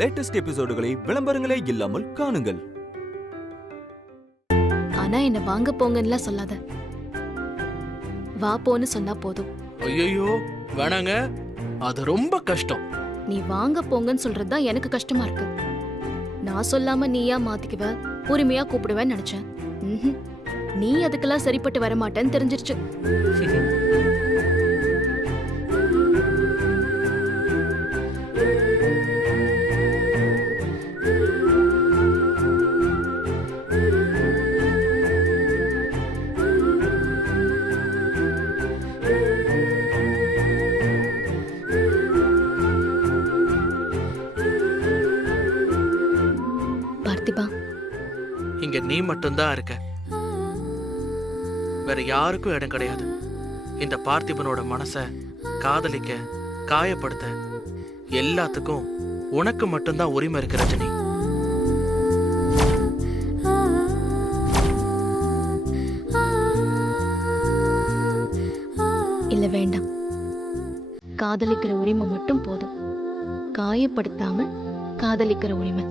Latest எபிசோடுகளை விளம்பரங்களே இல்லாமல் காணுங்கள். ஆனா என்ன வாங்க போங்கன்னு சொல்லாத, வா போன்னு சொன்னா போதும். ஐயோ வேணாங்க, அது ரொம்ப கஷ்டம். நீ வாங்க போங்கன்னு சொல்றதுதான் எனக்கு கஷ்டமா இருக்கு. நான் சொல்லாம நீயா மாத்திக்குவ, உரிமையா கூப்பிடுவேன்னு நினைச்சேன். நீ அதுக்கெல்லாம் சரிப்பட்டு வர மாட்டேன்னு தெரிஞ்சிருச்சு. பார்த்திபா, இங்க நீ மட்டும்தான் இருக்க, வேற யாருக்கும் இடம் கிடையாது. இந்த பார்த்திபனோட மனச காதலிக்க, காயப்படுத்த எல்லாத்துக்கும் உனக்கு மட்டும்தான் உரிமை இருக்கு ரஜினி. இல்ல வேண்டாம், காதலிக்கிற உரிமை மட்டும் போதும். காயப்படுத்தாம காதலிக்கிற உரிமை.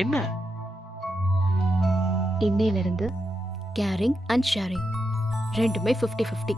என்ன இன்னையில இருந்து கேரிங் அண்ட் ஷேரிங் ரெண்டுமே 50-50.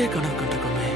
பார்த்துக்கிட்டே கனவு கண்டிருக்கோமே.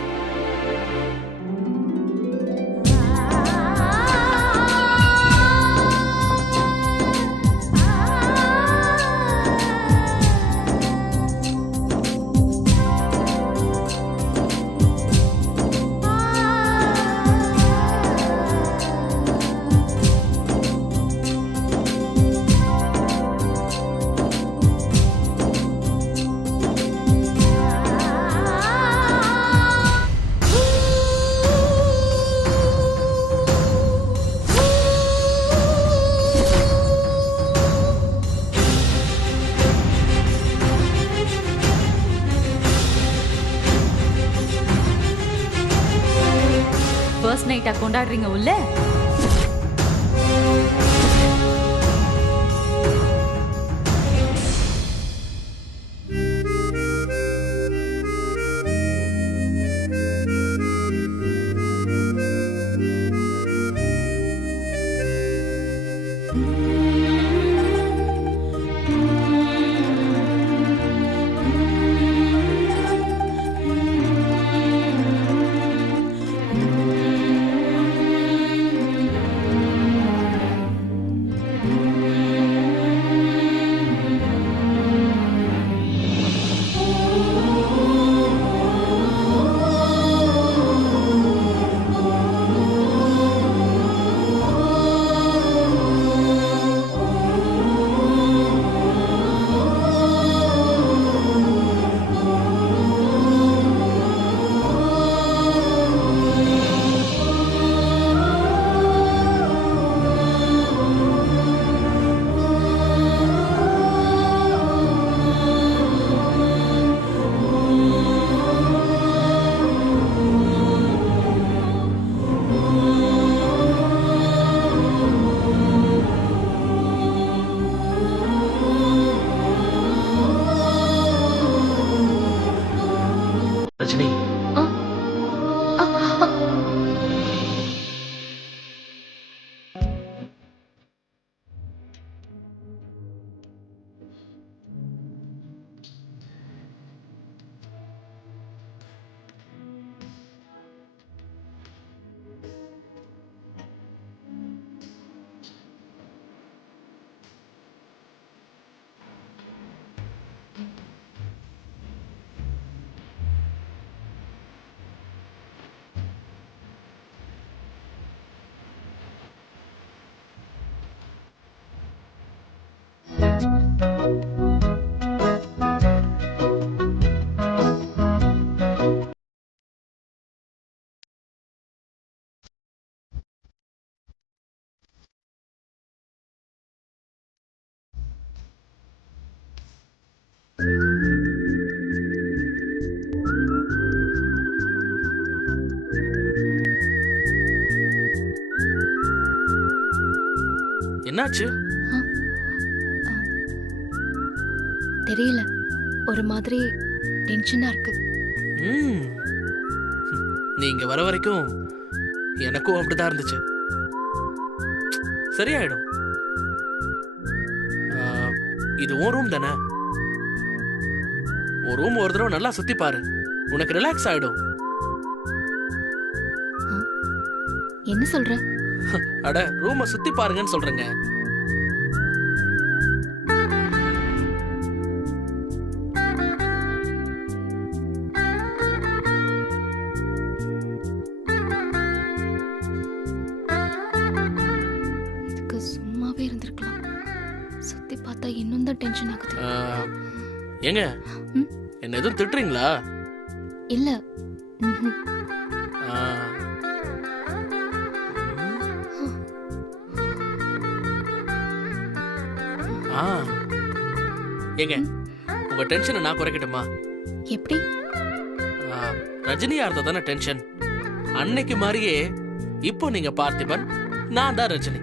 ஃபர்ஸ்ட் நைட்டா கொண்டாடுறீங்க உள்ள? ரஜினி, என்னாச்சு? தெரியல, ஒரு மாதிரி டென்ஷனா இருக்கு. நீங்க வர வரைக்கும் எனக்கும் அப்படிதான் இருந்துச்சு. சரியாயிடும். இது உன் ரூம் தானே? ஒரு ரூம் ஒரு தடவை நல்லா சுத்தி பாரு, உனக்கு ரிலாக்ஸ் ஆயிடும். என்ன சொல்ற? அட, ரூமை சுத்தி பாருங்கன்னு சொல்றேங்க. இதுக்கு சும்மாவே இருந்திருக்கலாம். சுத்தி பார்த்தா இன்னும் தான் டென்ஷன் ஆகுது. ஏங்க, என்ன எதுவும் திட்டுறீங்களா? இல்ல. ஏங்க, உங்க டென்ஷனை நான் குறைக்கட்டுமா? எப்படி? ரஜினியா இருந்தா தானே டென்ஷன். அன்னைக்கு மாதிரியே இப்போ நீங்க பார்த்திபன், நான் தான் ரஜினி.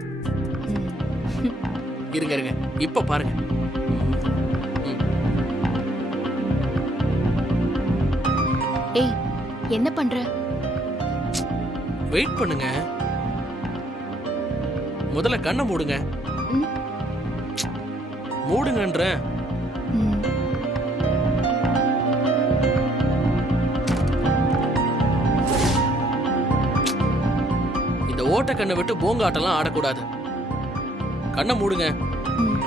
இருங்க இருங்க, இப்ப பாருங்க. ஏய், என்ன பண்ற? வெயிட் பண்ணுங்க. முதல்ல கண்ணை மூடுங்க. மூடுங்கன்ற. ஓட்ட கண்ணை விட்டு போங்காட்டெல்லாம் ஆடக்கூடாது. கண்ணை மூடுங்க. ம்.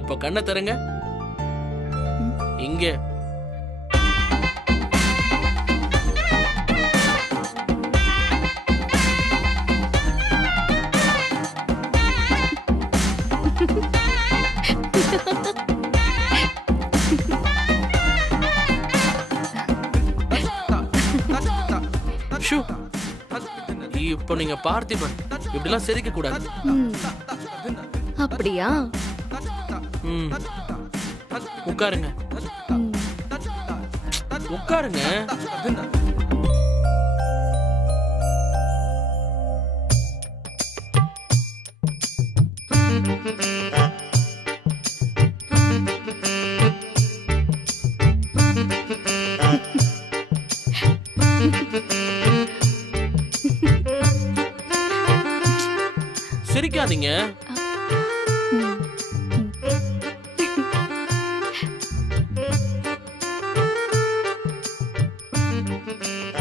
இப்ப கண்ணை தருங்க. இங்க ஷூ. இப்போ நீங்க பார்த்திபன், இப்படிலாம் சிரிக்க கூடாது. ம். அப்படியா? ம். உட்காருங்க, ம். உட்காருங்க. சிரிக்காதீங்க. ம்.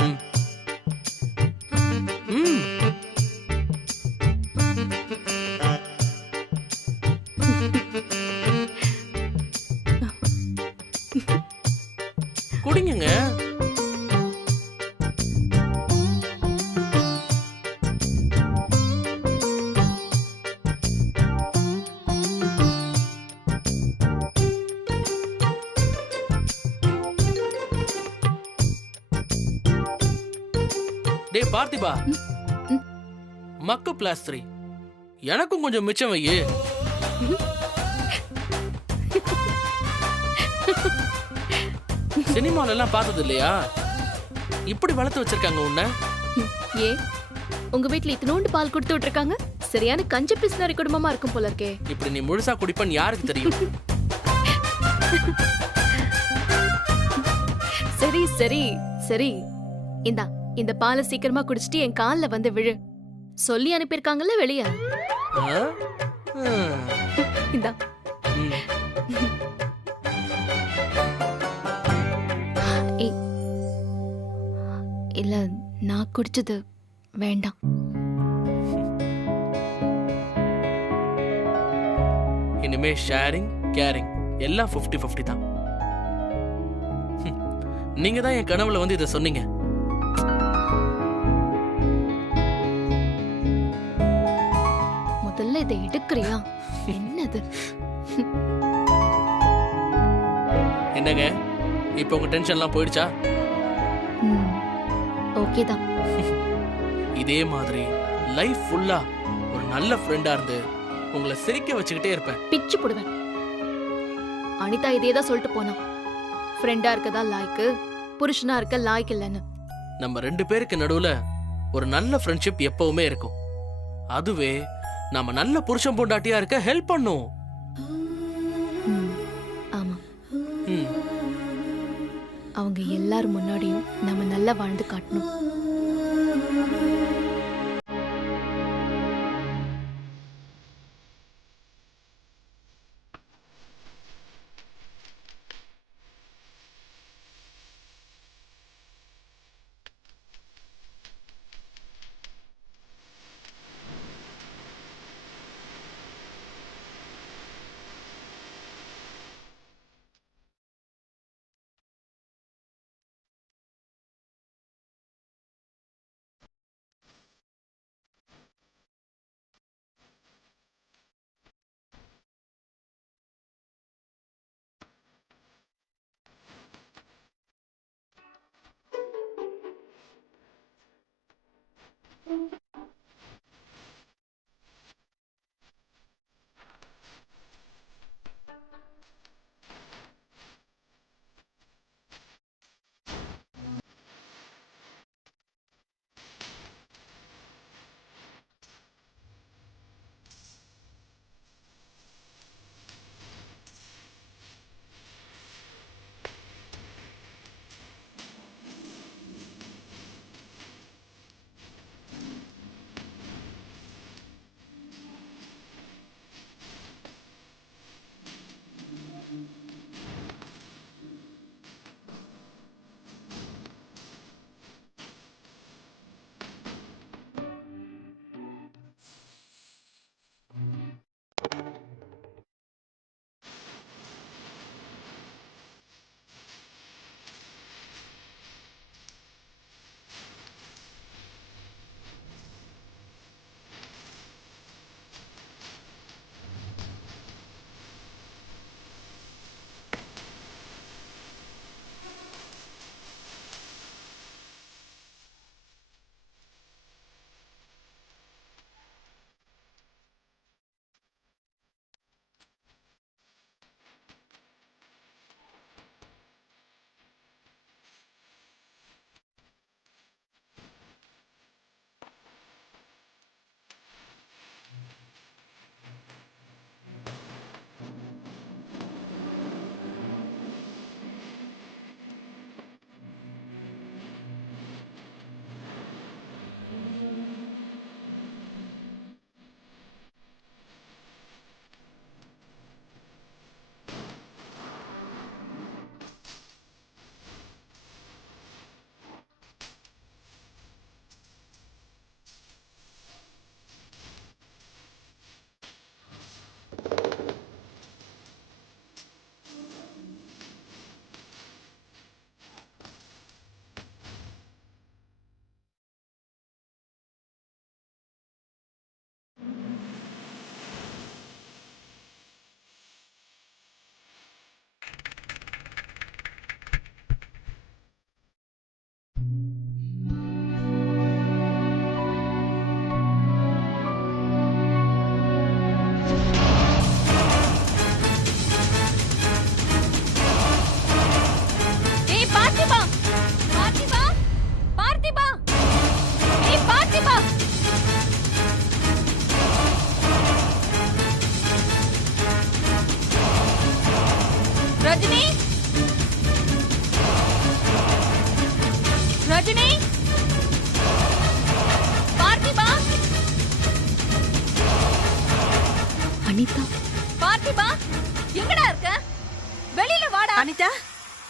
ம். ம். குடிங்க. டே பார்த்திபா, ம். மக்கு பிளாஸ் 3 எனக்கும் கொஞ்சம் மிச்சம் வையே. சினிமால எல்லாம் பார்த்தது இல்லையா? இப்படி வளர்த்து வச்சிருக்காங்க உன்னை. ஏ உங்க வீட்ல இத்தனோண்டு பால் கொடுத்து விட்டுருக்காங்க. சரியான கஞ்ச பிசினாரி குடும்பமா இருக்கும் போல இருக்கே. இப்படி நீ முழுசா குடிப்பன்னு யாருக்கு தெரியும்? சரி சரி சரி, இந்தா இந்த பாலை சீக்கிரமா குடிச்சிட்டு என் கால்ல வந்து விழு. சொல்லி அனுப்பியிருக்காங்கல்ல வெளிய. ஆ? ம். இந்தா. ம். ஏய், இல்ல நான் குடிச்சது வேண்டாம். இனிமே ஷேரிங் கேரிங் எல்லாம் 50-50 தான். நீங்க தான் என் கனவுல வந்து இதை சொன்னீங்க. முதல்ல இதை எடுக்கிறியா? என்னது? என்னங்க, இப்போ உங்க டென்ஷன்லாம் போயிடுச்சா? ஓகே தான். இதே மாதிரி லைஃப் ஃபுல்லா ஒரு நல்ல ஃப்ரெண்டா இருந்து உங்களை சிரிக்க வச்சுக்கிட்டே இருப்பேன். பிச்சு போடுவேன். அனிதா இதே தான் சொல்லிட்டு போனா. ஃப்ரெண்டா இருக்கதா லாய்க்கு, புருஷனா இருக்க லாய்க்கு இல்லைன்னு. நம்ம 2 பேருக்கு நடுவுல ஒரு நல்ல ஃப்ரெண்ட்ஷிப் எப்பவுமே இருக்கும். அதுவே நாம நல்ல புருஷன் பொண்டாட்டியா இருக்க ஹெல்ப் பண்ணும். ம், ஆமா. ம். அவங்க எல்லாரும் முன்னாடியும் நம்ம நல்லா வாழ்ந்து காட்டணும்.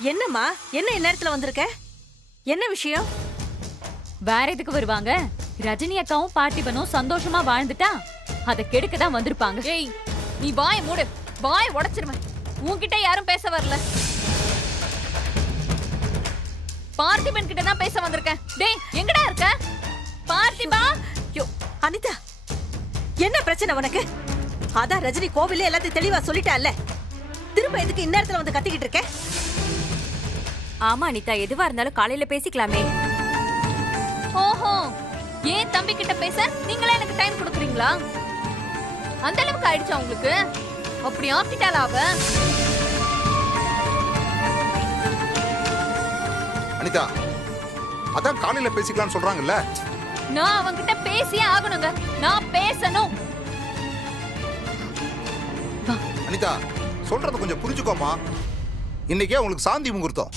என்னம்மா, என்ன இந்நேரத்துல வந்திருக்க? என்ன விஷயம்? வேற எதுக்கு வருவாங்க? ரஜினி அக்காவும் பார்த்திபனும் சந்தோஷமா வாழ்ந்துட்டா அத கெடுக்க தான் வந்திருப்பாங்க. ஏய், நீ வாய மூடு. வாய உடைச்சிருவேன். உன்கிட்ட யாரும் பேச வரல. பார்த்திபன் கிட்ட தான் பேச வந்திருக்கேன். டேய், எங்கடா இருக்க? பார்த்திபா! யோ, அனிதா, என்ன பிரச்சனை உனக்கு? அதான் ரஜினி கோவில்ல எல்லாத்தையும் தெளிவா சொல்லிட்டால. திரும்ப எதுக்கு இந்நேரத்துல வந்து கத்திக்கிட்டு இருக்க? ஆமா அனிதா, எதுவா இருந்தாலும் காலையில பேசிக்கலாமே. ஓஹோ, ஏன் தம்பி கிட்ட பேச நீங்களே எனக்கு டைம் கொடுக்குறீங்களா? அந்த அளவுக்கு ஆயிடுச்சா உங்களுக்கு? அப்படி ஆக்கிட்டாளா அவ? அனிதா, அதான் காலையில பேசிக்கலாம்னு சொல்றாங்கல்ல. நான் அவன்கிட்ட பேசியே ஆகணுங்க. நான் பேசணும். அனிதா, சொல்றத கொஞ்சம் புரிஞ்சுக்கோமா. இன்னைக்கே உங்களுக்கு சாந்தி முகூர்த்தம்.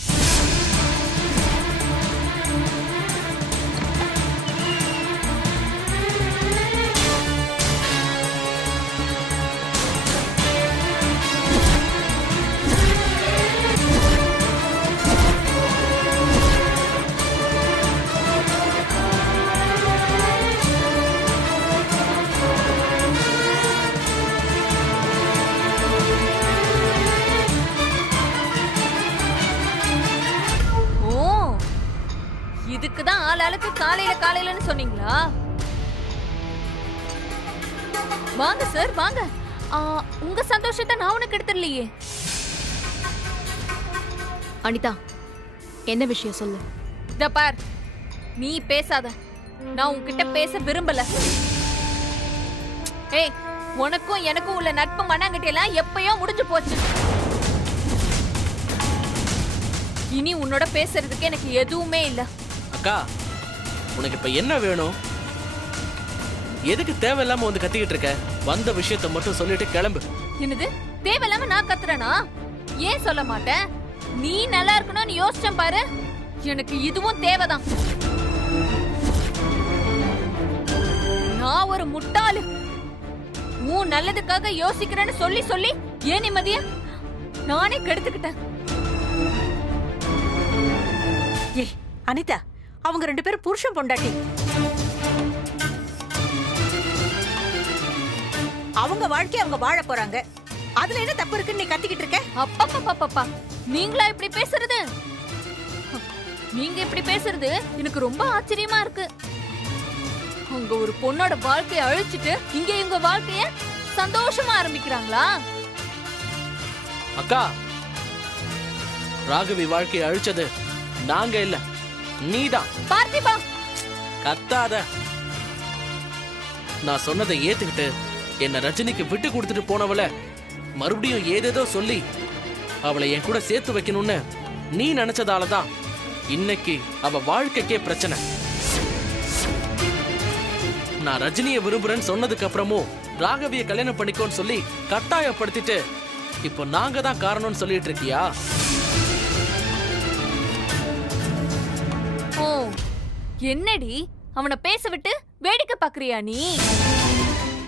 இதுக்குதான் ஆளாளுக்கு காலையிலன்னு சொன்னீங்களா? வாங்க சார், வாங்க. உங்க சந்தோஷத்தை நான் உனக்கு எடுத்துடலையே. அனிதா, என்ன விஷயம் சொல்லு. இத பார், நீ பேசாத. நான் உன்கிட்ட பேச விரும்பல. ஏய், உனக்கும் எனக்கும் உள்ள நட்பு மண்ணாங்கட்டியெல்லாம் எப்பயோ முடிஞ்சு போச்சு. இனி உன்னோட பேசுறதுக்கு எனக்கு எதுவுமே இல்ல. அக்கா, உனக்கு இப்ப என்ன வேணும்? எதுக்கு தேவையில்லாம வந்து கத்திக்கிட்டு இருக்க? வந்த விஷயத்த மட்டும் சொல்லிட்டு கிளம்பு. என்னது தேவையில்லாம நான் கத்துறேனா? ஏன் சொல்ல மாட்டேன்? நீ நல்லா இருக்கணும்னு யோசிச்சேன் பாரு. எனக்கு இதுவும் தேவைதான். நான் ஒரு முட்டாளு. உன் நல்லதுக்காக யோசிக்கிறேன்னு சொல்லி சொல்லி ஏன் நிம்மதிய நானே கெடுத்துக்கிட்டேன். ஏ அனிதா, அவங்க 2 பேரும் புருஷன் பொண்டாட்டி. அவங்க வாழ்க்கை அவங்க வாழ போறாங்க. அதுல என்ன தப்பு இருக்குன்னு நீ கத்திக்கிட்டு இருக்க? அப்பப்பப்பப்பா, நீங்களா இப்படி பேசுறது? நீங்க இப்படி பேசுறது எனக்கு ரொம்ப ஆச்சரியமா இருக்கு. அவங்க ஒரு பொண்ணோட வாழ்க்கையை அழிச்சிட்டு இங்க இவங்க வாழ்க்கைய சந்தோஷமா ஆரம்பிக்கிறாங்களா? அக்கா, ராகவி வாழ்க்கையை அழிச்சது நாங்க இல்ல, நீதான். பார்த்திபா, கத்தாத. நான் சொன்னதை ஏத்துக்கிட்டு என்ன ரஜினிக்கு விட்டு கொடுத்துட்டு போனவள மறுபடியும் ஏதேதோ சொல்லி அவளை என் கூட சேர்த்து வைக்கணும்னு நீ நினைச்சதாலதான் இன்னைக்கு அவ வாழ்க்கைக்கே பிரச்சனை. நான் ரஜினியை விரும்புறேன்னு சொன்னதுக்கு அப்புறமும் ராகவிய கல்யாணம் பண்ணிக்கோன்னு சொல்லி கட்டாயப்படுத்திட்டு இப்போ நாங்க தான் காரணம்னு சொல்லிட்டு இருக்கியா? ஓ, என்னடி அவனை பேச விட்டு வேடிக்கை பாக்குறியா நீ?